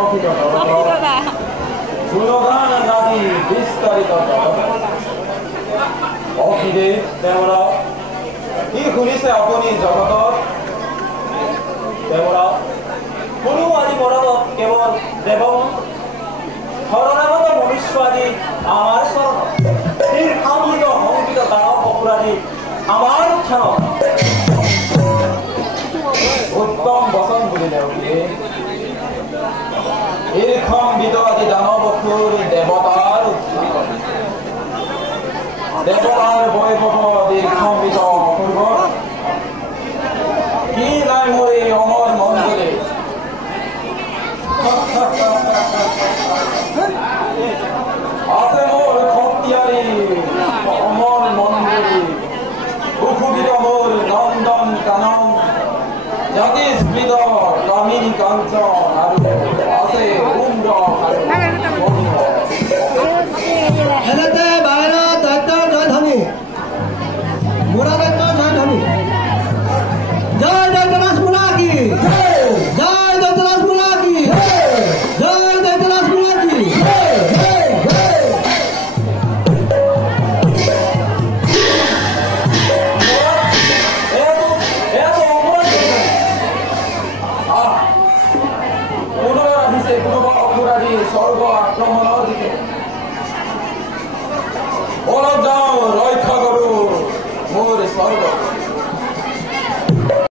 প্ৰকৃত গুণগান গাদি বিস্তাৰিত অখিলে দেৱৰা কি শুনিছে আপুনি জগতত দেৱৰা কোনো আদি মনত কেৱল দেৱ শৰণাগত মনুষ্য আদি আমাৰ চৰণত শীৰ্ষামৃত সংগীত দানৱ অপৰাধী আমাৰ ক্ষণত উত্তম বচন বুলিলে অখিলে ঈৰ্ষাম্বিত আদি দানৱ অসুৰী দেৱতাৰ দেৱতাৰ বৈভৱ ঈৰ্ষাম্বিত অপূৰ্ব কি নাই মোৰ এই অমৰ মন্দিৰে আছে মোৰ খতিয়াৰী অমৰ মন্দিৰে সুশোভিত মোৰ নন্দন কানন জাতি স্মৃত কামিনী কাঞ্চন আৰু আছে কুণ্ড আৰু এনেতে বাহিৰা দৈত্যৰ জয় ধ্বনি বুঢ়া দৈত্যৰ জয় ধ্বনি জয় দৈত্যৰাজ বুঢ়া কি জয় দৈত্যৰাজ বুঢ়া কি জয় দৈত্যৰাজ বুঢ়া কি পুনৰ আহিছে কোনোবা অপৰাধী স্বৰ্গ আক্ৰমণ